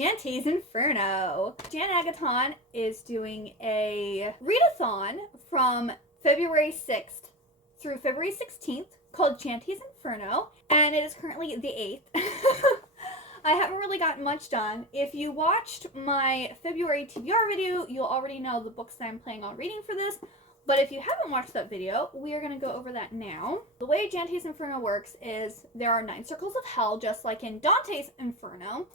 Jante's Inferno. Readathon is doing a readathon from February 6th through February 16th called Jante's Inferno, and it is currently the 8th. I haven't really gotten much done. If you watched my February TBR video, you'll already know the books that I'm planning on reading for this. But if you haven't watched that video, we are going to go over that now. The way Jante's Inferno works is there are 9 circles of hell, just like in Dante's Inferno.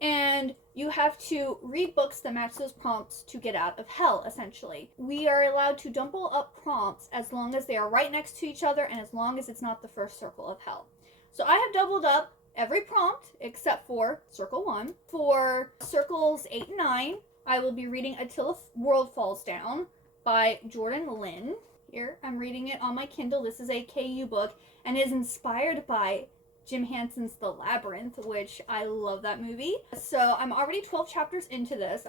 And you have to read books that match those prompts to get out of hell, essentially. We are allowed to double up prompts as long as they are right next to each other and as long as it's not the first circle of hell. So I have doubled up every prompt except for circle 1. For circles 8 and 9, I will be reading Until the World Falls Down by Jordan Lynn. Here, I'm reading it on my Kindle. This is a KU book and is inspired by Jim Henson's The Labyrinth, which I love that movie. So I'm already 12 chapters into this.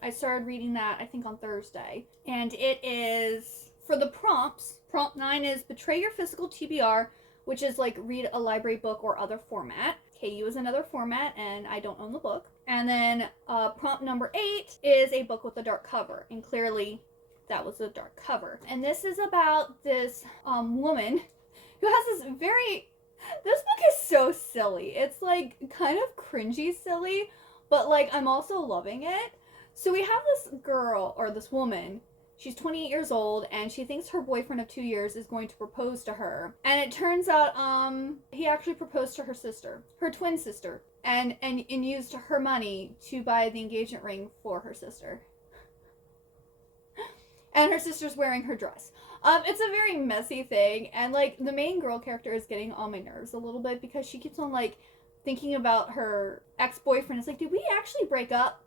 I started reading that, I think, on Thursday. And it is, for the prompts, prompt 9 is Betray Your Physical TBR, which is like read a library book or other format. KU is another format, and I don't own the book. And then prompt number 8 is a book with a dark cover, and clearly that was a dark cover. And this is about this woman who has this book is so silly. It's like kind of cringy silly, but like I'm also loving it. So we have this girl, or this woman, she's 28 years old, and she thinks her boyfriend of 2 years is going to propose to her. And it turns out he actually proposed to her sister, her twin sister, and used her money to buy the engagement ring for her sister. And her sister's wearing her dress. It's a very messy thing, and like the main girl character is getting on my nerves a little bit because she keeps on like thinking about her ex-boyfriend. It's like, did we actually break up?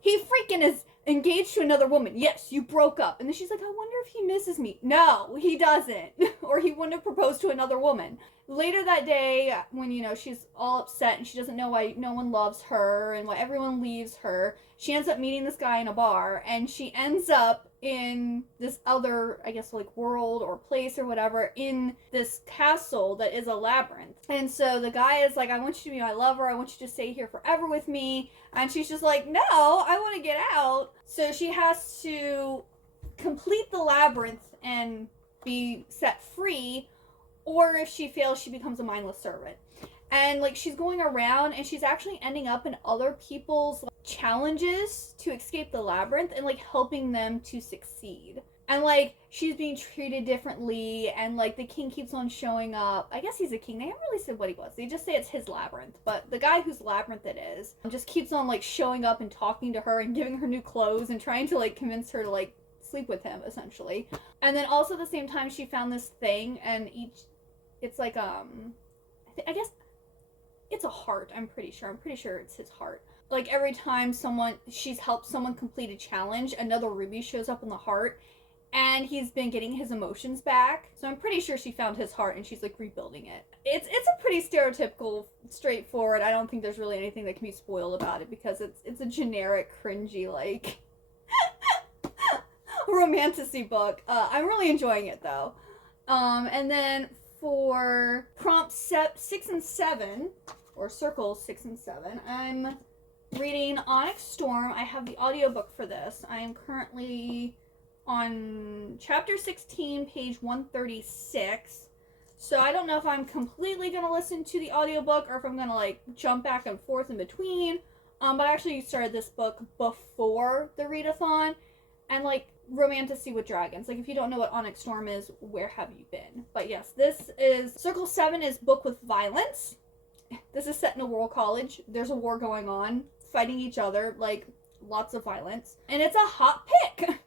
He freaking is engaged to another woman. Yes, you broke up. And then she's like, I wonder if he misses me. No, he doesn't. Or he wouldn't have proposed to another woman. Later that day, when, she's all upset and she doesn't know why no one loves her and why everyone leaves her, she ends up meeting this guy in a bar, and she ends up in this other, I guess, like world or place or whatever, in this castle that is a labyrinth. And so the guy is like, I want you to be my lover. I want you to stay here forever with me. And she's just like, no, I want to get out. So she has to complete the labyrinth and be set free, or if she fails, she becomes a mindless servant. And like she's going around and she's actually ending up in other people's challenges to escape the labyrinth and like helping them to succeed. And like she's being treated differently, and like the king keeps on showing up. I guess he's a king. They haven't really said what he was. They just say it's his labyrinth. But the guy whose labyrinth it is just keeps on like showing up and talking to her and giving her new clothes and trying to like convince her to like sleep with him, essentially. And then also at the same time she found this thing, and it's like I guess it's a heart. I'm pretty sure it's his heart. Like every time she's helped someone complete a challenge, another ruby shows up in the heart, and he's been getting his emotions back. So I'm pretty sure she found his heart and she's like rebuilding it. It's a pretty stereotypical, straightforward. I don't think there's really anything that can be spoiled about it because it's a generic, cringy, like romantasy book. I'm really enjoying it though. And then for prompts 6 and 7, or circles 6 and 7, I'm reading Onyx Storm. I have the audiobook for this. I am currently on chapter 16, page 136. So I don't know if I'm completely going to listen to the audiobook or if I'm going to like jump back and forth in between. But I actually started this book before the readathon, and like romantasy with dragons. Like if you don't know what Onyx Storm is, where have you been? But yes, this is circle 7 is book with violence. This is set in a war college. There's a war going on, fighting each other, like lots of violence. And it's a hot pick,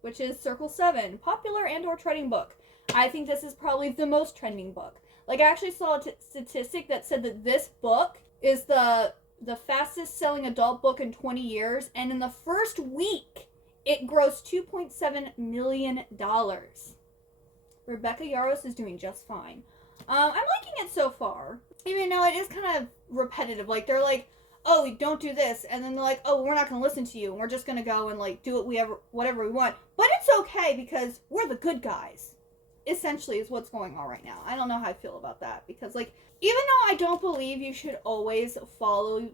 which is circle 7, popular and or trending book. I think this is probably the most trending book. Like I actually saw a statistic that said that this book is the fastest selling adult book in 20 years. And in the first week, it grossed $2.7 million. Rebecca Yarros is doing just fine. I'm liking it so far. Even though it is kind of repetitive. Like, they're like, oh, don't do this. And then they're like, oh, we're not going to listen to you. And we're just going to go and, like, do whatever we want. But it's okay because we're the good guys. essentially is what's going on right now. I don't know how I feel about that, because like, even though I don't believe you should always follow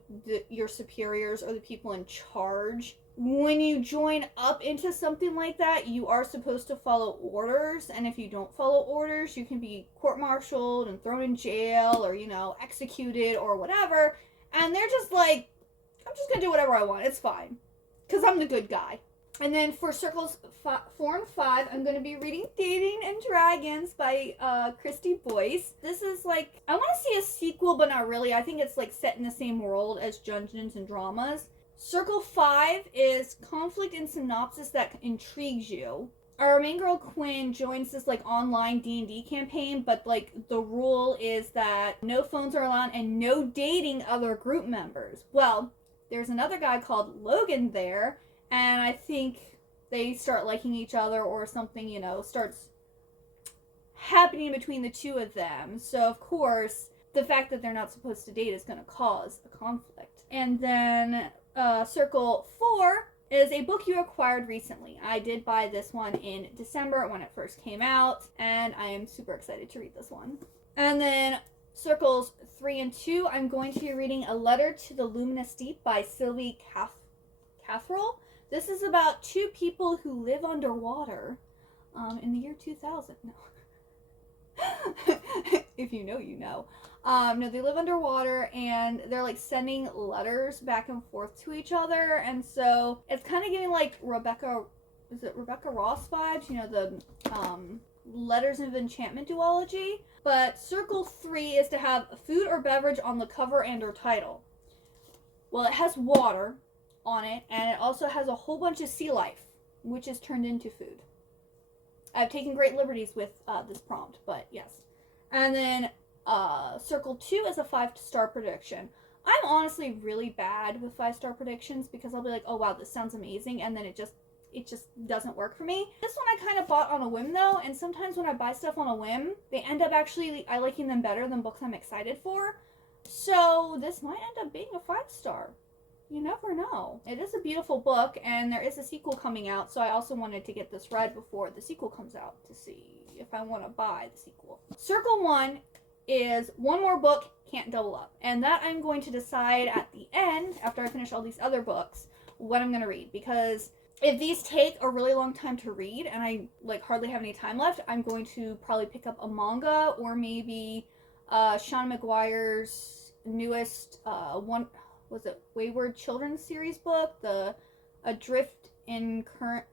your superiors or the people in charge, when you join up into something like that, you are supposed to follow orders, and if you don't follow orders, you can be court-martialed and thrown in jail, or, you know, executed or whatever, and they're just like, I'm just gonna do whatever I want, it's fine, because I'm the good guy. And then for circles 4 and 5, I'm going to be reading Dating and Dragons by Christy Boyce. This is like, I want to see a sequel, but not really. I think it's like set in the same world as Dungeons and Dramas. Circle 5 is conflict and synopsis that intrigues you. Our main girl Quinn joins this like online D&D campaign, but like the rule is that no phones are allowed and no dating other group members. Well, there's another guy called Logan there, and I think they start liking each other, or something, you know, starts happening between the two of them. So, of course, the fact that they're not supposed to date is going to cause a conflict. And then Circle 4 is a book you acquired recently. I did buy this one in December when it first came out, and I am super excited to read this one. And then Circles 3 and 2, I'm going to be reading A Letter to the Luminous Deep by Sylvie Catherall. This is about two people who live underwater in the year 2000. No. If you know, you know. No, they live underwater, and they're like sending letters back and forth to each other, and so it's kind of giving like Rebecca Ross vibes, you know, the Letters of Enchantment duology. But Circle 3 is to have food or beverage on the cover and or title. Well, it has water on it, and it also has a whole bunch of sea life, which is turned into food. I've taken great liberties with this prompt, but yes. And then Circle 2 is a 5-star prediction. I'm honestly really bad with 5-star predictions, because I'll be like, oh wow, this sounds amazing, and then it just doesn't work for me. This one I kind of bought on a whim though, and sometimes when I buy stuff on a whim, they end up actually, I liking them better than books I'm excited for. So this might end up being a 5-star. You never know. It is a beautiful book, and there is a sequel coming out, so I also wanted to get this read before the sequel comes out to see if I want to buy the sequel. Circle 1 is one more book, can't double up, and that I'm going to decide at the end, after I finish all these other books, what I'm going to read, because if these take a really long time to read and I like hardly have any time left, I'm going to probably pick up a manga, or maybe Sean McGuire's newest one, was it Wayward Children's series book, the Adrift in Currents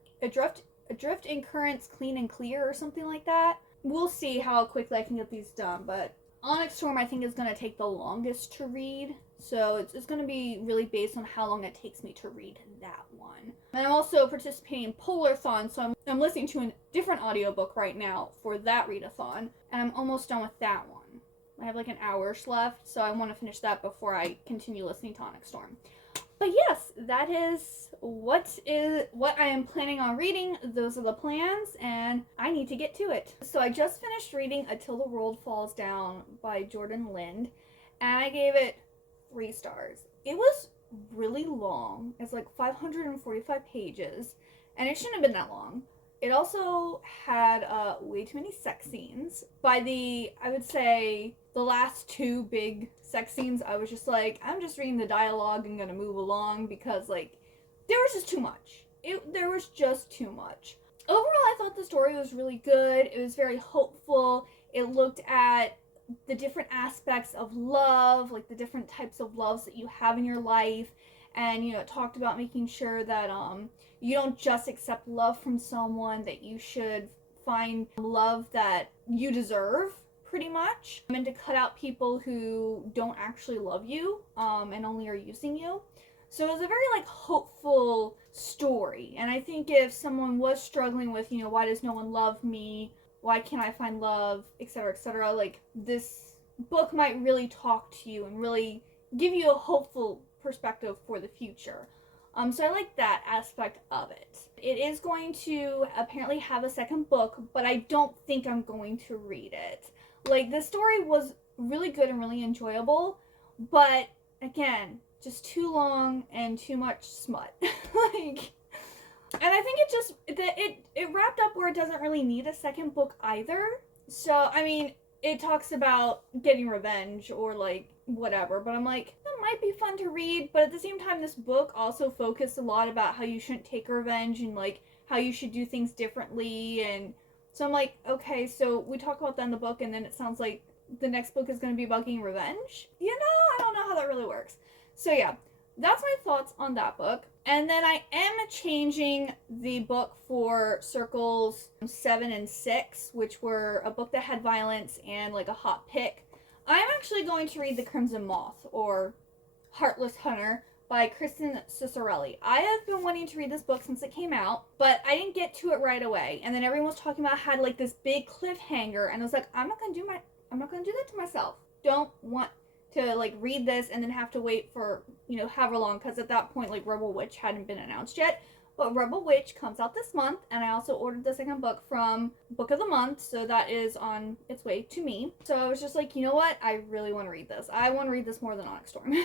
Clean and Clear, or something like that. We'll see how quickly I can get these done, but Onyx Storm I think is going to take the longest to read, so it's going to be really based on how long it takes me to read that one. And I'm also participating in Polarthon, so I'm listening to a different audiobook right now for that readathon, and I'm almost done with that one. I have like an hour-ish left, so I want to finish that before I continue listening to Onyx Storm. But yes, that is what I am planning on reading. Those are the plans, and I need to get to it. So I just finished reading Until the World Falls Down by Jordan Lind, and I gave it 3 stars. It was really long. It's like 545 pages, and it shouldn't have been that long. It also had way too many sex scenes. I would say, the last 2 big sex scenes, I was just like, I'm just reading the dialogue and gonna move along, because like, there was just too much. There was just too much. Overall, I thought the story was really good. It was very hopeful. It looked at the different aspects of love, like the different types of loves that you have in your life. And, you know, it talked about making sure that you don't just accept love from someone, that you should find love that you deserve, pretty much. And to cut out people who don't actually love you and only are using you. So it was a very, like, hopeful story. And I think if someone was struggling with, you know, why does no one love me? Why can't I find love? Etc., like, this book might really talk to you and really give you a hopeful perspective for the future. So I like that aspect of it. It is going to apparently have a second book, but I don't think I'm going to read it. Like, the story was really good and really enjoyable, but again, just too long and too much smut. Like, and I think it wrapped up where it doesn't really need a second book either. So, I mean, it talks about getting revenge or like whatever, but I'm like, that might be fun to read, but at the same time, this book also focused a lot about how you shouldn't take revenge and like how you should do things differently. And so I'm like, okay, so we talk about that in the book, and then it sounds like the next book is going to be about getting revenge. You know, I don't know how that really works. So yeah, that's my thoughts on that book. And then I am changing the book for circles 7 and 6, which were a book that had violence and like a hot pick. I'm actually going to read The Crimson Moth, or Heartless Hunter, by Kristen Cicerelli. I have been wanting to read this book since it came out, but I didn't get to it right away. And then everyone was talking about how it had like this big cliffhanger, and I was like, I'm not gonna do that to myself. Don't want to like read this and then have to wait for, you know, however long, because at that point like Rebel Witch hadn't been announced yet. But Rebel Witch comes out this month, and I also ordered the second book from Book of the Month, so that is on its way to me. So I was just like, you know what? I really want to read this. I want to read this more than Onyx Storm.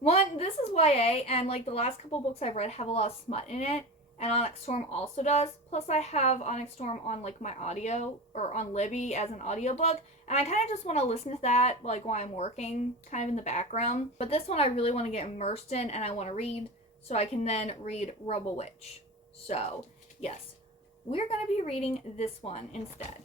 One, this is YA, and like the last couple books I've read have a lot of smut in it, and Onyx Storm also does. Plus I have Onyx Storm on like my audio, or on Libby as an audiobook, and I kind of just want to listen to that like while I'm working, kind of in the background. But this one I really want to get immersed in, and I want to read, so I can then read Rebel Witch. So yes, we're going to be reading this one instead.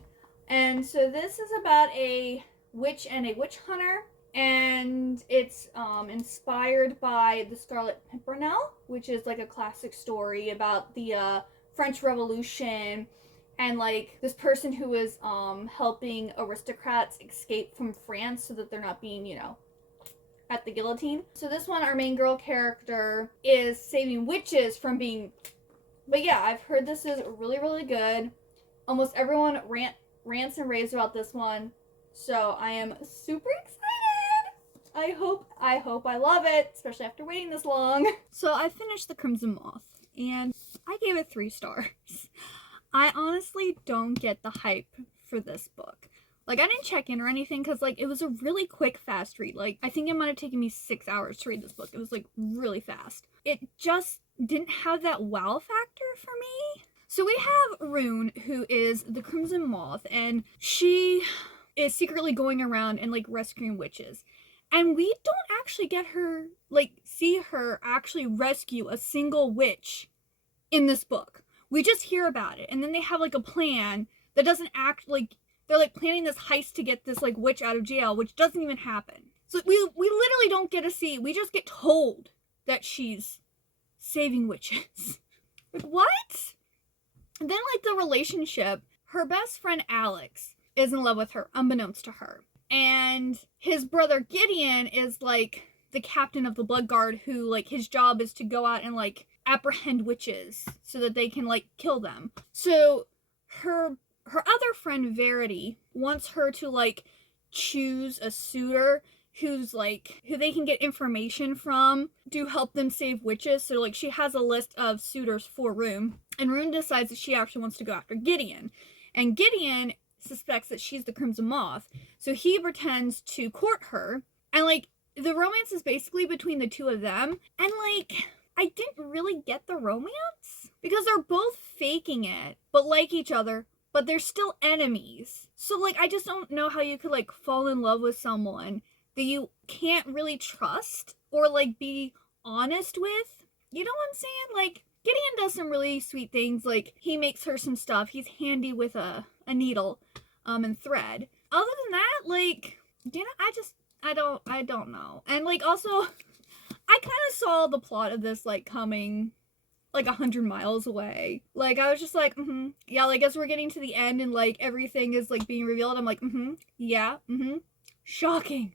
And so this is about a witch and a witch hunter, and it's inspired by The Scarlet Pimpernel, which is like a classic story about the French Revolution, and like this person who is helping aristocrats escape from France so that they're not being, you know, at the guillotine. So this one, our main girl character is saving witches from being... But yeah, I've heard this is really, really good. Almost everyone rants and raves about this one. So I am super excited. I hope I love it, especially after waiting this long. So I finished The Crimson Moth, and I gave it 3 stars. I honestly don't get the hype for this book. Like, I didn't check in or anything, because, like, it was a really quick, fast read. Like, I think it might have taken me 6 hours to read this book. It was, like, really fast. It just didn't have that wow factor for me. So we have Rune, who is the Crimson Moth, and she is secretly going around and, like, rescuing witches. And we don't actually get her, like, see her actually rescue a single witch in this book. We just hear about it, and then they have, like, a plan that doesn't act, like, they're, like, planning this heist to get this, like, witch out of jail, which doesn't even happen. So we literally don't get to see, we just get told that she's saving witches. Like, what? And then, like, the relationship, her best friend Alex is in love with her, unbeknownst to her. And his brother Gideon is, like, the captain of the Blood Guard, who, like, his job is to go out and, like, apprehend witches so that they can, like, kill them. So her other friend Verity wants her to, like, choose a suitor who's, like, who they can get information from to help them save witches. So, like, she has a list of suitors for Rune, and Rune decides that she actually wants to go after Gideon. And Gideon suspects that she's the Crimson Moth, so he pretends to court her, and, like, the romance is basically between the two of them, and, like, I didn't really get the romance, because they're both faking it, but like each other, but they're still enemies. So, like, I just don't know how you could, like, fall in love with someone that you can't really trust, or, like, be honest with. You know what I'm saying? Like, Gideon does some really sweet things, like, he makes her some stuff, he's handy with a needle, and thread. Other than that, like, you know, I don't know. And, like, also, I kind of saw the plot of this, like, coming, like, 100 miles away. Like, I was just like, yeah, like, as we're getting to the end and, like, everything is, like, being revealed, I'm like, yeah, shocking.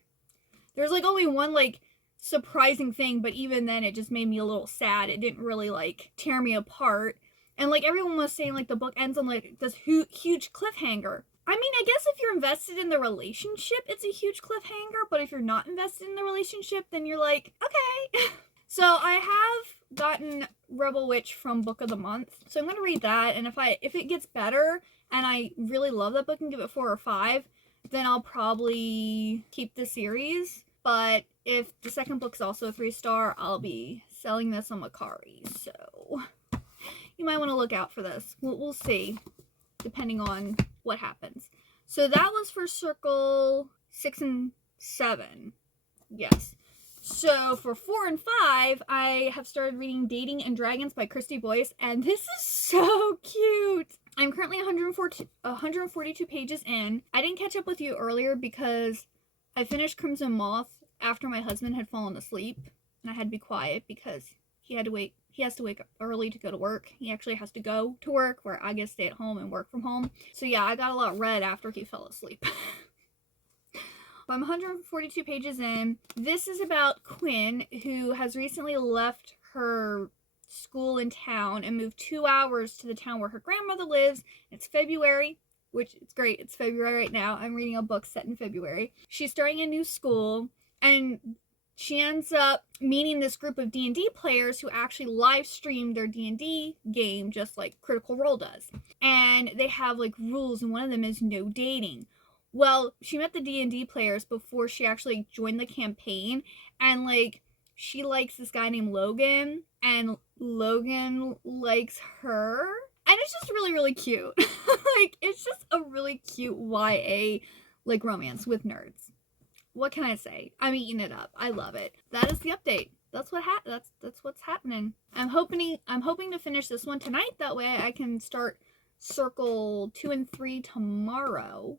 There's, like, only one, like, surprising thing, but even then, it just made me a little sad. It didn't really, like, tear me apart. And, like, everyone was saying, like, the book ends on, like, this huge cliffhanger. I mean, I guess if you're invested in the relationship, it's a huge cliffhanger, but if you're not invested in the relationship, then you're like, okay. So I have gotten Rebel Witch from Book of the Month, so I'm going to read that, and if it gets better, and I really love that book and give it 4 or 5, then I'll probably keep the series. But if the second book's also a 3-star, I'll be selling this on Macari, so you might want to look out for this. We'll see, depending on what happens. So that was for Circle 6 and 7. Yes. So for 4 and 5, I have started reading Dating and Dragons by Christy Boyce, and this is so cute. I'm currently 142 pages in. I didn't catch up with you earlier because I finished Crimson Moth after my husband had fallen asleep, and I had to be quiet because he has to wake up early to go to work. He actually has to go to work, where I get to stay at home and work from home. So yeah, I got a lot read after he fell asleep. I'm 142 pages in. This is about Quinn, who has recently left her school in town and moved 2 hours to the town where her grandmother lives. It's February, which it's great. It's February right now. I'm reading a book set in February. She's starting a new school, and she ends up meeting this group of D&D players who actually live stream their D&D game, just like Critical Role does. And they have like rules, and one of them is no dating. Well, she met the D&D players before she actually joined the campaign, and like she likes this guy named Logan, and Logan likes her, and it's just really, really cute. Like, it's just a really cute YA like romance with nerds. What can I say? I'm eating it up. I love it. That is the update. That's what's happening. I'm hoping to finish this one tonight. That way I can start Circle 2 and 3 tomorrow.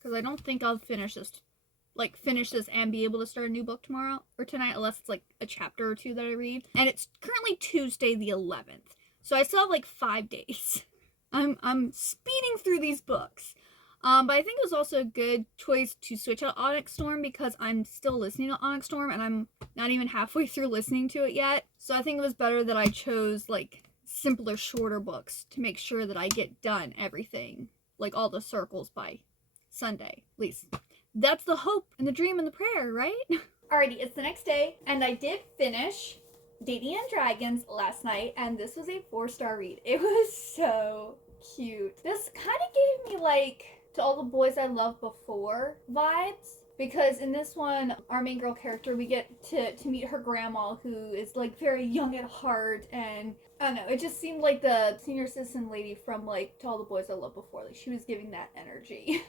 Because I don't think I'll finish this and be able to start a new book tomorrow or tonight, unless it's like a chapter or two that I read. And it's currently Tuesday the 11th, so I still have like 5 days. I'm speeding through these books. But I think it was also a good choice to switch out Onyx Storm, because I'm still listening to Onyx Storm and I'm not even halfway through listening to it yet. So I think it was better that I chose like simpler, shorter books to make sure that I get done everything, like all the circles, by Sunday, at least. That's the hope and the dream and the prayer, right? Alrighty, it's the next day, and I did finish Dating and Dragons last night, and this was a 4-star read. It was so cute. This kind of gave me like To All the Boys I Loved Before vibes, because in this one, our main girl character, we get to meet her grandma, who is like very young at heart, and I don't know, it just seemed like the senior citizen lady from like To All the Boys I Loved Before. Like, she was giving that energy.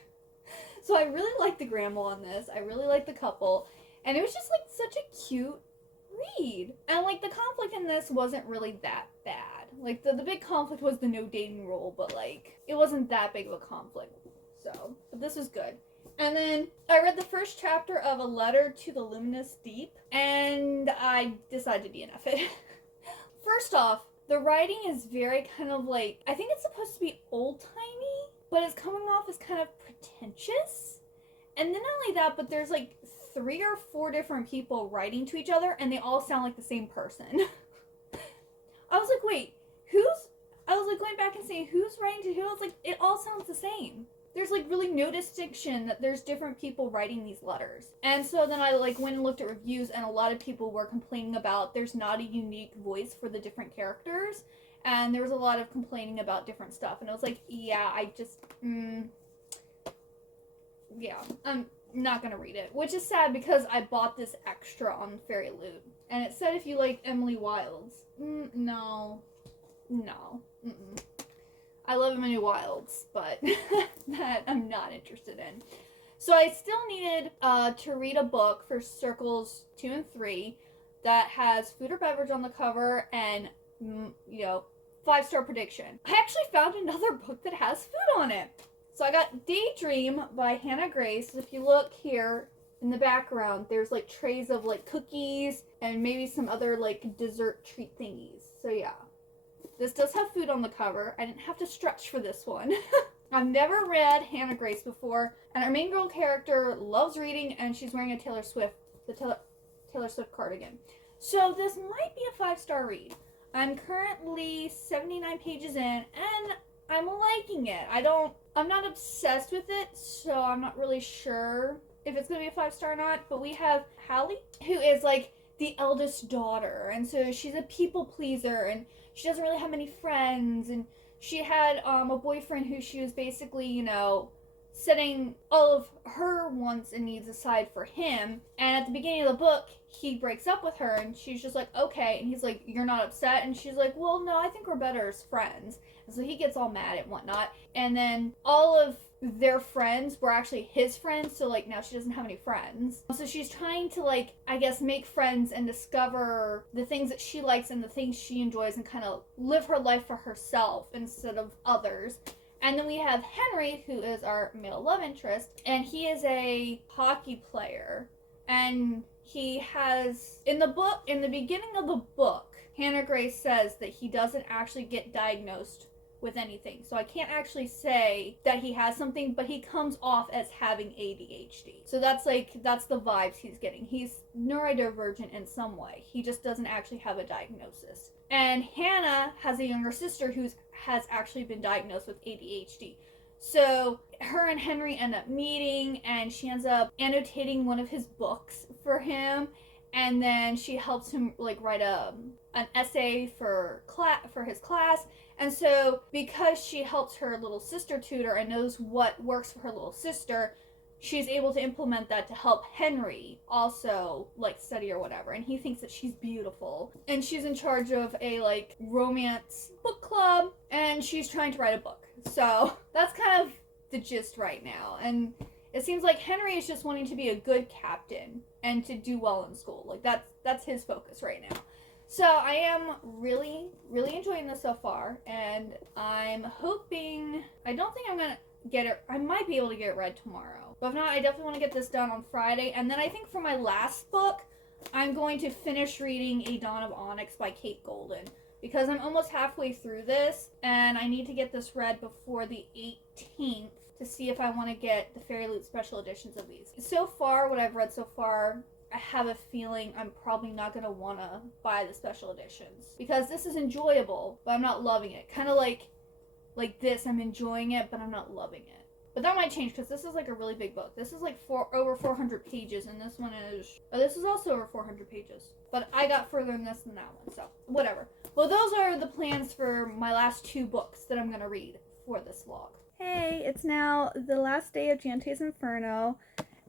So I really liked the grandma on this. I really liked the couple. And it was just like such a cute read. And like the conflict in this wasn't really that bad. Like the big conflict was the no dating rule, but like it wasn't that big of a conflict. So, but this was good. And then I read the first chapter of A Letter to the Luminous Deep, and I decided to DNF it. First off, the writing is very kind of like, I think it's supposed to be old-timey, but it's coming off as kind of pretentious. And then not only that, but there's like 3 or 4 different people writing to each other, and they all sound like the same person. I was like, wait, I was like going back and saying, who's writing to who? I was like, it all sounds the same. There's like really no distinction that there's different people writing these letters. And so then I like went and looked at reviews, and a lot of people were complaining about there's not a unique voice for the different characters. And there was a lot of complaining about different stuff. And I was like, yeah, yeah, I'm not gonna read it. Which is sad, because I bought this extra on Fairy Loot. And it said if you like Emily Wilds. No. I love Emily Wilds, but that I'm not interested in. So I still needed to read a book for Circles 2 and 3 that has food or beverage on the cover and, 5-star prediction. I actually found another book that has food on it. So I got Daydream by Hannah Grace. If you look here in the background, there's like trays of like cookies and maybe some other like dessert treat thingies. So yeah. This does have food on the cover. I didn't have to stretch for this one. I've never read Hannah Grace before, and our main girl character loves reading, and she's wearing a Taylor Swift cardigan. So this might be a 5-star read. I'm currently 79 pages in, and I'm liking it. I'm not obsessed with it, so I'm not really sure if it's going to be a 5-star or not, but we have Hallie, who is like the eldest daughter, and so she's a people pleaser, and she doesn't really have many friends, and she had a boyfriend who she was basically, setting all of her wants and needs aside for him. And at the beginning of the book, he breaks up with her and she's just like, okay. And he's like, you're not upset? And she's like, well, no, I think we're better as friends. And so he gets all mad and whatnot. And then all of their friends were actually his friends, so like now she doesn't have any friends. So she's trying to, like, I guess, make friends and discover the things that she likes and the things she enjoys and kind of live her life for herself instead of others. And then we have Henry, who is our male love interest, and he is a hockey player. And he has, in the beginning of the book, Hannah Grace says that he doesn't actually get diagnosed with anything. So I can't actually say that he has something, but he comes off as having ADHD. So that's the vibes he's getting. He's neurodivergent in some way. He just doesn't actually have a diagnosis. And Hannah has a younger sister who has actually been diagnosed with ADHD. So her and Henry end up meeting, and she ends up annotating one of his books for him, and then she helps him like write an essay for his class. And so because she helps her little sister tutor and knows what works for her little sister, she's able to implement that to help Henry also like study or whatever. And he thinks that she's beautiful, and she's in charge of a like romance book club, and she's trying to write a book. So that's kind of the gist right now. And it seems like Henry is just wanting to be a good captain and to do well in school. Like that's his focus right now. So I am really, really enjoying this so far, and I'm hoping, I don't think I'm going to get it, I might be able to get it read tomorrow. But if not, I definitely want to get this done on Friday. And then I think for my last book, I'm going to finish reading A Dawn of Onyx by Kate Golden, because I'm almost halfway through this, and I need to get this read before the 18th to see if I want to get the Fairy Loot special editions of these. So far, what I've read so far, I have a feeling I'm probably not going to want to buy the special editions, because this is enjoyable, but I'm not loving it. Kind of like this, I'm enjoying it, but I'm not loving it. But that might change, because this is like a really big book. This is like over 400 pages, and this one is, this is also over 400 pages. But I got further in this than that one, so whatever. Well, those are the plans for my last 2 books that I'm going to read for this vlog. Hey, it's now the last day of Jante's Inferno,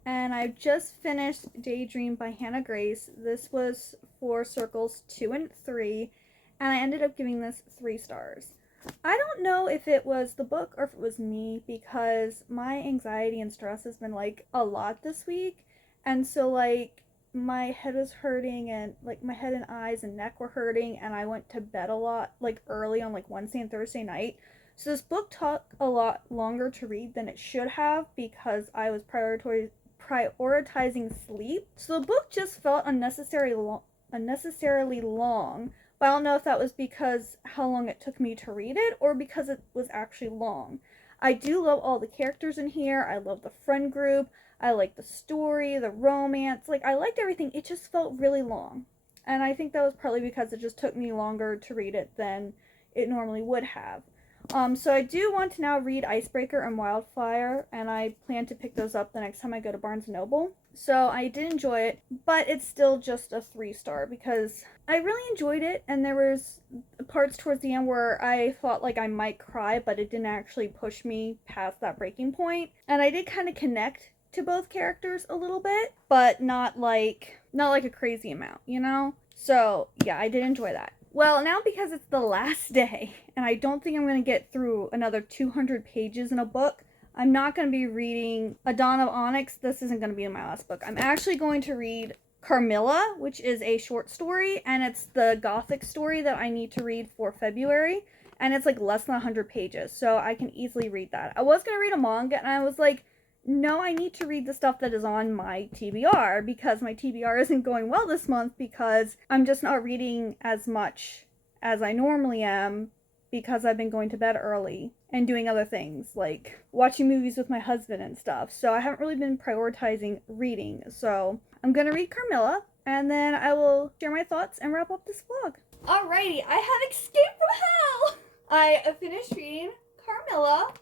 and I've just finished Daydream by Hannah Grace. This was for circles 2 and 3, and I ended up giving this 3 stars. I don't know if it was the book or if it was me, because my anxiety and stress has been like a lot this week, and so like my head was hurting, and like my head and eyes and neck were hurting, and I went to bed a lot like early on like Wednesday and Thursday night. So this book took a lot longer to read than it should have, because I was prioritizing sleep. So the book just felt unnecessarily long. But I don't know if that was because how long it took me to read it, or because it was actually long. I do love all the characters in here. I love the friend group. I like the story, the romance. Like, I liked everything. It just felt really long. And I think that was partly because it just took me longer to read it than it normally would have. So I do want to now read Icebreaker and Wildfire, and I plan to pick those up the next time I go to Barnes & Noble. So I did enjoy it, but it's still just a 3-star, because I really enjoyed it, and there was parts towards the end where I thought like I might cry, but it didn't actually push me past that breaking point. And I did kind of connect to both characters a little bit, but not like a crazy amount, you know? So yeah, I did enjoy that. Well, now because it's the last day, and I don't think I'm going to get through another 200 pages in a book, I'm not going to be reading A Dawn of Onyx. This isn't going to be my last book. I'm actually going to read Carmilla, which is a short story, and it's the gothic story that I need to read for February, and it's like less than 100 pages, so I can easily read that. I was going to read a manga, and I was like, no, I need to read the stuff that is on my TBR, because my TBR isn't going well this month, because I'm just not reading as much as I normally am, because I've been going to bed early and doing other things, like watching movies with my husband and stuff. So I haven't really been prioritizing reading. So I'm going to read Carmilla, and then I will share my thoughts and wrap up this vlog. Alrighty, I have escaped from hell! I finished reading Carmilla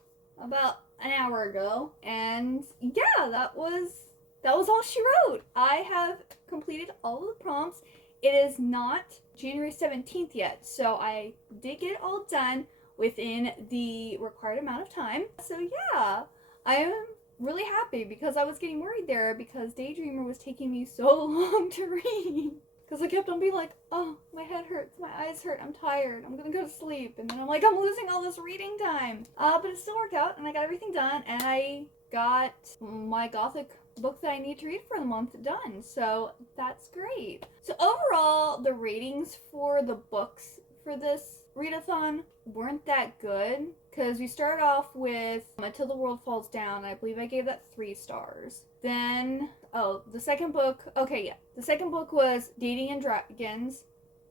about an hour ago, and yeah, that was all she wrote. I have completed all of the prompts. It is not January 17th yet, so I did get it all done within the required amount of time. So yeah, I am really happy because I was getting worried there because Daydreamer was taking me so long to read. Because I kept on being like, oh, my head hurts, my eyes hurt, I'm tired, I'm gonna go to sleep. And then I'm like, I'm losing all this reading time. But it still worked out, and I got everything done, and I got my Gothic book that I need to read for the month done. So that's great. So overall, the ratings for the books for this readathon weren't that good. Because we started off with Until the World Falls Down. I believe I gave that 3 stars. Then, the second book, the second book was Dating and Dragons,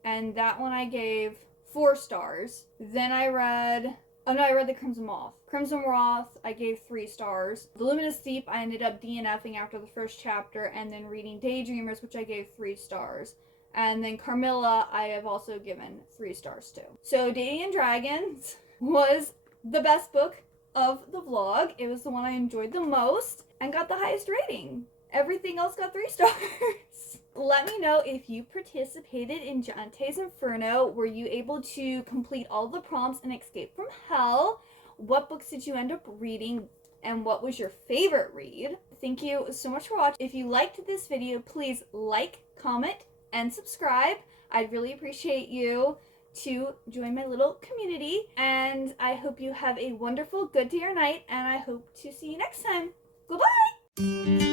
and that one I gave 4 stars. Then I read The Crimson Moth. Crimson Moth, I gave 3 stars. The Luminous Deep, I ended up DNFing after the first chapter, and then reading Daydreamers, which I gave 3 stars. And then Carmilla, I have also given 3 stars to. So Dating and Dragons was the best book of the vlog. It was the one I enjoyed the most and got the highest rating. Everything else got 3 stars. Let me know if you participated in Jante's Inferno. Were you able to complete all the prompts and escape from hell? What books did you end up reading? And what was your favorite read? Thank you so much for watching. If you liked this video, please like, comment, and subscribe. I'd really appreciate you to join my little community, and I hope you have a wonderful good day or night, and I hope to see you next time. Goodbye!